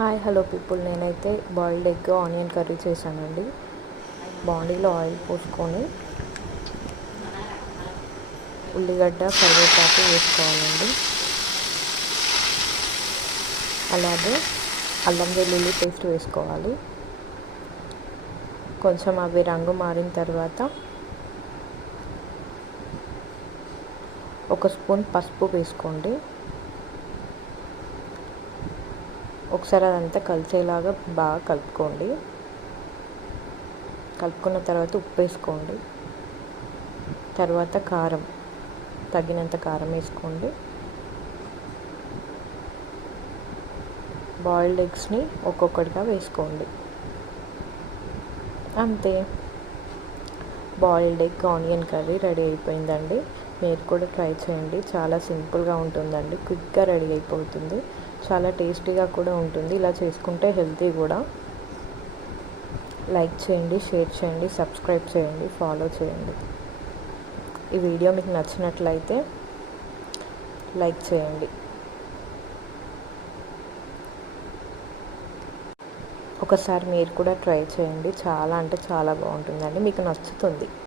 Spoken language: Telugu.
హాయ్ హలో పీపుల్, నేనైతే బాయిల్డ్ ఎగ్ ఆనియన్ కర్రీ చేశానండి. బాండీలో ఆయిల్ పోసుకొని ఉల్లిగడ్డ కరివేపాకు వేసుకోవాలండి. అలాగే అల్లం వెల్లుల్లి పేస్ట్ వేసుకోవాలి. కొంచెం అవి రంగు మారిన తర్వాత 1 స్పూన్ పసుపు వేసుకోండి. ఒకసారి అదంతా కలిసేలాగా బాగా కలుపుకోండి. కలుపుకున్న తర్వాత ఉప్పు వేసుకోండి. తర్వాత కారం, తగినంత కారం వేసుకోండి. బాయిల్డ్ ఎగ్స్ని ఒక్కొక్కటిగా వేసుకోండి. అంతే, boiled egg onion curry ready అయిపోయిందండి. మీరు కూడా ట్రై చేయండి. చాలా సింపుల్గా ఉంటుందండి, క్విక్గా రెడీ అయిపోతుంది. చాలా టేస్టీగా కూడా ఉంటుంది. ఇలా చేసుకుంటే హెల్తీ కూడా. లైక్ చేయండి, షేర్ చేయండి, సబ్స్క్రైబ్ చేయండి, ఫాలో చేయండి. ఈ వీడియో మీకు నచ్చినట్లయితే లైక్ చేయండి. ఒకసారి మీరు కూడా ట్రై చేయండి. చాలా అంటే చాలా బాగుంటుందండి, మీకు నచ్చుతుంది.